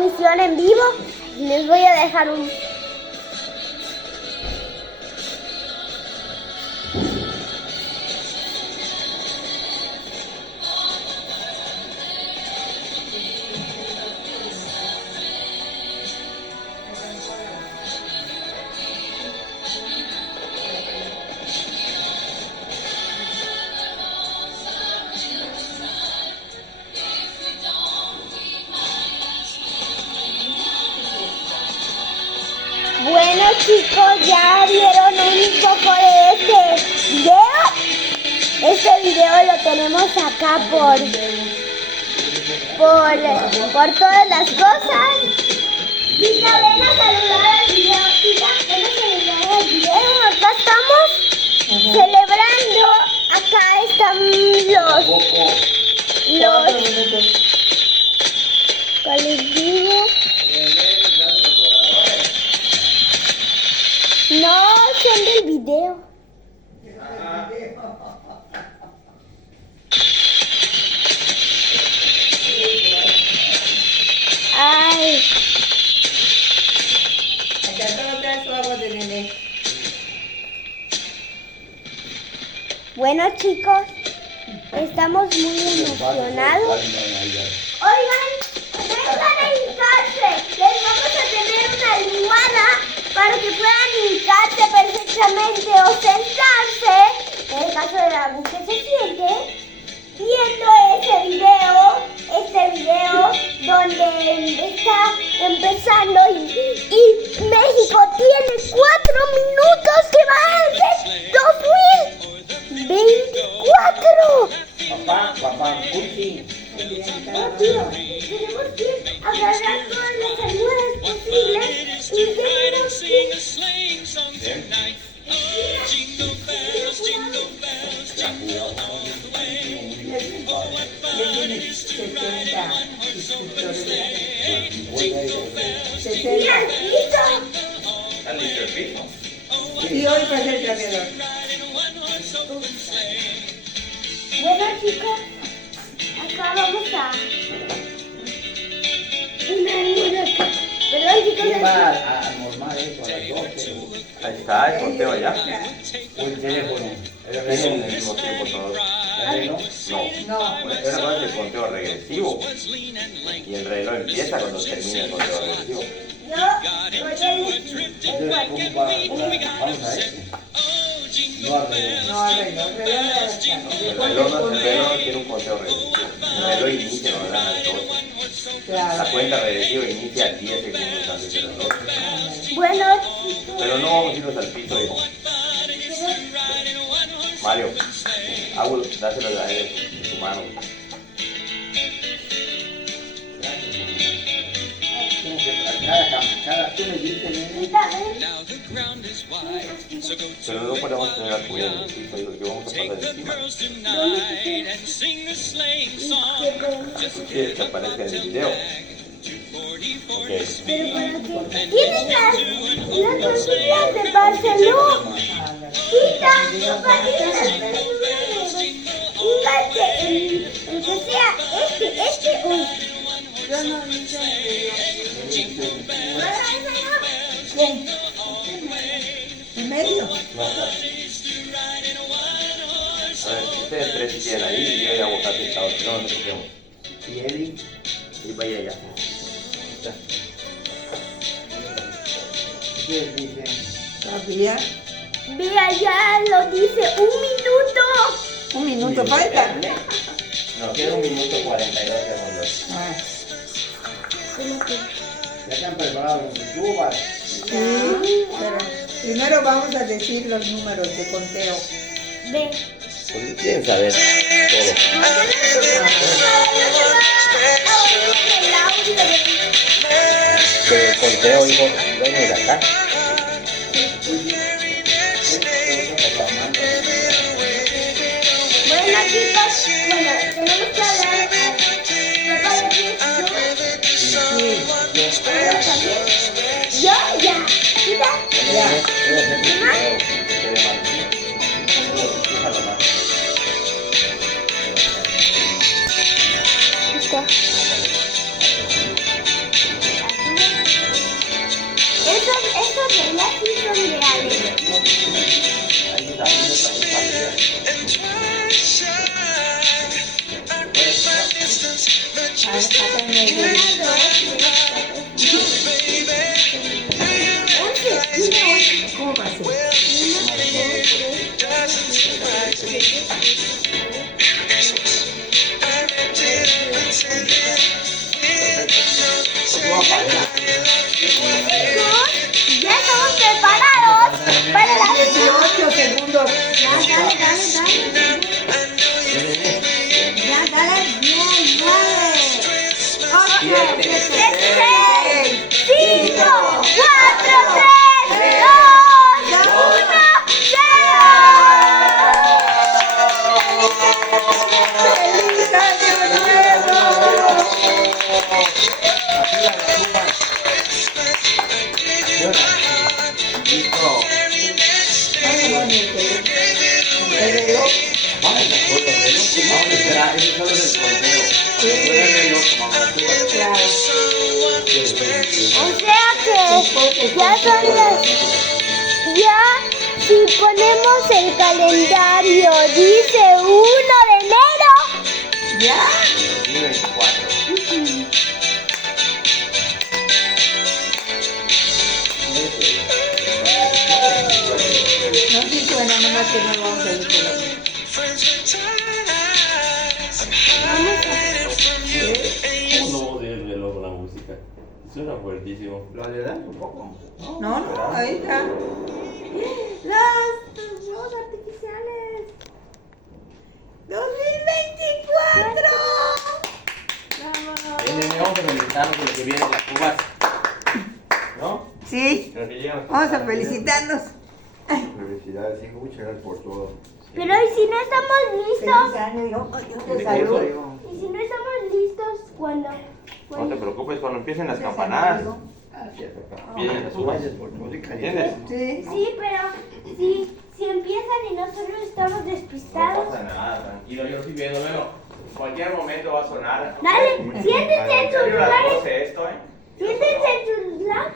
transmisión en vivo. Les voy a dejar un... Bueno chicos, ya vieron un poco de este video. Este video lo tenemos acá por todas las cosas. Tita, ven a saludar al video. Tita, ven a saludar al video. Acá estamos celebrando. Acá están ¿cuál les digo? No, son del video. Ay. Acá todo trae su agua de nené. Bueno chicos, estamos muy emocionados. Oigan, vengan a hincarse. Les vamos a tener una almohada para que puedan hincarse perfectamente o sentarse, en el caso de la bus que se siente, viendo este video donde está empezando y México tiene 4 minutos que va a ser 2024. Papá, Putin. Rápido, tenemos que agarrar todas las almohadas posibles y tenemos que... ¡Mira el piso! ¿Está listo el piso? Y hoy va a ser cambiador. Bueno chicos, acá vamos a... Una almohada acá. Perdón chicos, ¿Quién va a almorzar eso a las 12? Ahí está el conteo allá. O el teléfono. Es en el mismo tiempo todos. ¿El reloj? No. No. Una cosa es el conteo regresivo. Y el reloj empieza cuando termina el conteo regresivo. yo voy a Entonces, ¿cómo vamos a este? No al reloj. No, el reloj de las El reloj tiene un conteo regresivo. El reloj inicia cuando dan las 12. La Claro. cuenta regresiva inicia 10 segundos antes de las 12. Bueno chicos, Pero no vamos a irnos al piso, hijo. Mario, dáselo a él en su mano. Tú me dices, nene. Tita, ven. Pero no podemos tener la comida en el piso, hijo, que vamos a pasar encima. Si quieres que aparezca en el video. Ok. Pero para qué. Tienen las tortillas de Barcelona. Tita, papá, el que sea este o Yo no ¿Quién? ¿En medio? No, a ver, ustedes tres si quieren ahí y yo ya voy a estar sentado, si no, no nos toquemos. Y Eli, Y vaya allá. Ya. ¿qué dice? Todavía. Mira, ya lo dice, 1 minuto. Un minuto falta. No, queda 1 minuto 42 segundos. Ah, Ya se han preparado los yubas. sí, pero primero vamos a decir los números de conteo. Ve. Pues quieren saber todo. Pero el conteo, hijo, venga de acá. Bueno chicos, bueno, tenemos que hablar papá de yo ya, mira, Ya. está. acá en el... 11. ¿Cómo va a ser? Ya estamos preparados para la 18 segundos. Ya, dale, 10, 9, 8, 7, 6, 5, 4, 3, 2, 1, 0. ¡Feliz año nuevo! Así la suma. Listo. Ay, bonito. El reloj. Vamos a esperar, eso solo es el conteo. Después del reloj, mamá, súbale. Claro. O sea que ya son las... Ya, si ponemos el calendario, dice 1 de enero. ¿Ya? 2024. No sí suena, nomás que no lo vamos a ir por la noche. No, del reloj la música. Suena fuertísimo. Lo adelanto un poco. No, no, ahí está. Los fuegos artificiales. 2024. Vamos a felicitarnos de lo que viene las cubas. ¿No? Sí, Creo que llegan las vamos a cubas. felicitarnos. Felicidades, hijo. Muchas gracias por todo. Pero ¿y si no estamos Feliz listos? año, yo te ¿De saludo. qué? ¿Y si no estamos listos cuando? No te preocupes, cuando empiecen las campanadas, vienen las uvas. ¿Entiendes? Sí. Sí, pero si empiezan y nosotros estamos No despistados. pasa nada, tranquilo, yo estoy viendo, bueno, en cualquier momento va a sonar. Dale, siéntense en Ya sus vio las lugares. 12 esto, ¿eh? Siéntense en sus lugares.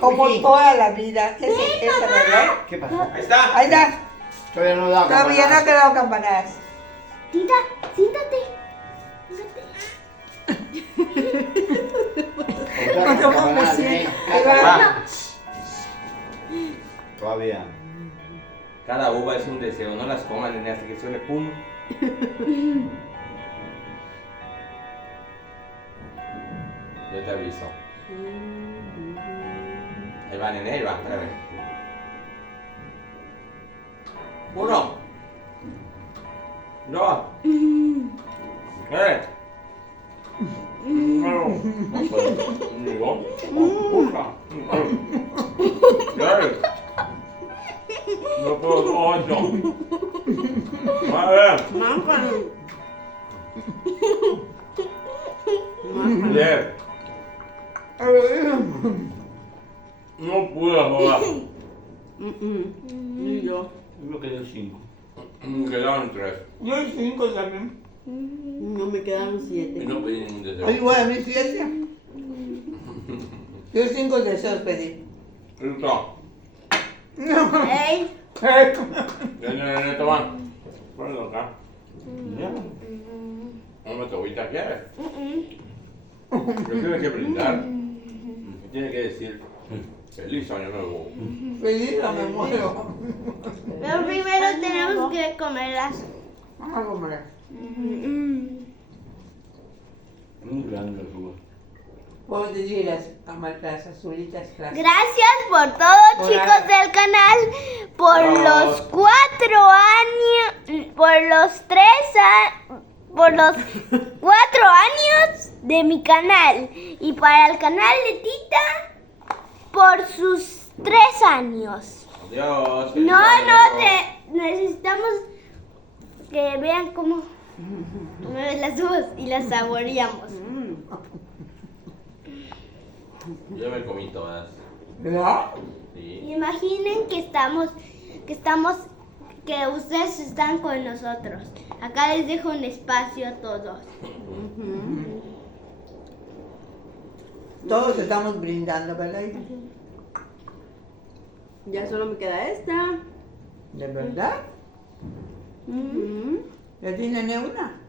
Como toda la vida. Ese reloj. ¿Qué pasó? Ahí está. Ahí está. Todavía no da. Todavía no ha quedado campanadas. Tita, siéntate. ¿Cómo me siento? Ahí va. Va. Todavía. Cada uva es un deseo, no las coman ni hasta que suene pum. Yo te aviso. Ahí va, nene, ahí va, espérame. 1, 2, 3. No puedo, 8. A ver. 10. No pude jugar. Ni yo. Yo quedé 5. Quedaron 3. Yo el 5 también. No me quedaron Y 7. no pedí ningún deseo. Ay, igual a mí 7. Yo 5 deseos pedí. Listo. Ey. Nene, toma. Ponlo acá. Ya. No me te agüita, ¿quieres? Yo tiene que brindar. Tiene que decir feliz año nuevo. Feliz, no me muero. Pero primero tenemos que comerlas. Vamos a comer. Muy grande las uvas. Puedo decir las azulitas clásicas. Gracias por todo, Por chicos nada. del canal, por los 4 años, por los 3 años, por los 4 años de mi canal y para el canal de Tita por sus 3 años. Adiós. feliz No, año. necesitamos que vean cómo mueven las uvas y las saboreamos. Yo me comí todas. ¿Verdad? Sí. Imaginen que que ustedes están con nosotros. Acá les dejo un espacio a todos. Todos estamos brindando, ¿verdad? Ya solo me queda esta. ¿De verdad? ¿Ya tienen una?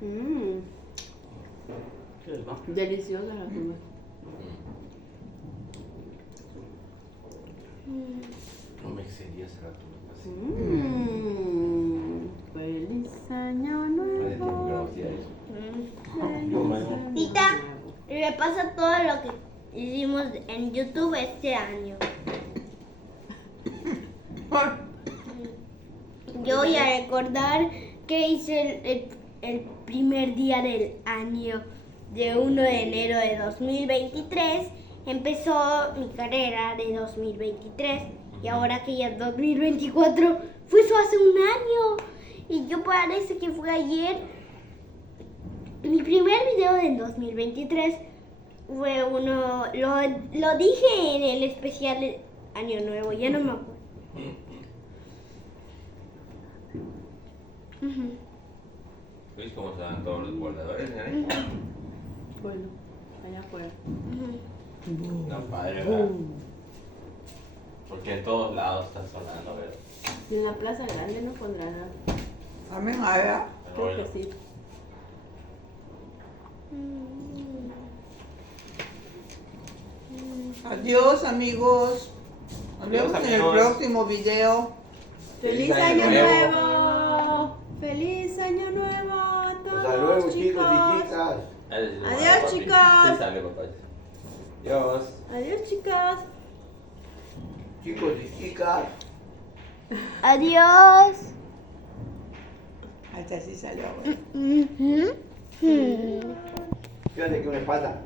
Mmm, ¿Qué es, no? deliciosa la tuve. No me excedí hace rato. Así. Feliz año Hace nuevo. tiempo que no hacía eso. Feliz Yo me- año Tita, nuevo. repasa todo lo que hicimos en YouTube este año. Yo voy a recordar que hice el primer día del año, de 1 de enero de 2023. Empezó mi carrera de 2023 y ahora que ya es 2024, fue eso hace un año. Y yo parece que fue ayer. Mi primer video del 2023 fue uno, lo dije en el especial de Año Nuevo, ya no me acuerdo. Ujú. ¿Ves cómo se dan todos los guardadores, nene? Bueno, allá afuera. Ujú. No, padre, ¿verdad? Porque en todos lados está sonando, ¿verdad? Y en la plaza grande no pondrá nada. Amén, allá. Pero Creo bueno, que sí. Adiós, amigos. Nos Adiós, vemos en el amigos. próximo video. ¡Feliz año nuevo! ¡Feliz año nuevo a todos, Hasta luego, chicos y chicos! chicas. Adiós, papi. chicos. Sí sale, papá. Adiós. Adiós, chicos. Chicos y chicas. Adiós. Hasta así salió. Bueno. Ujú. Fíjate qué me pasa.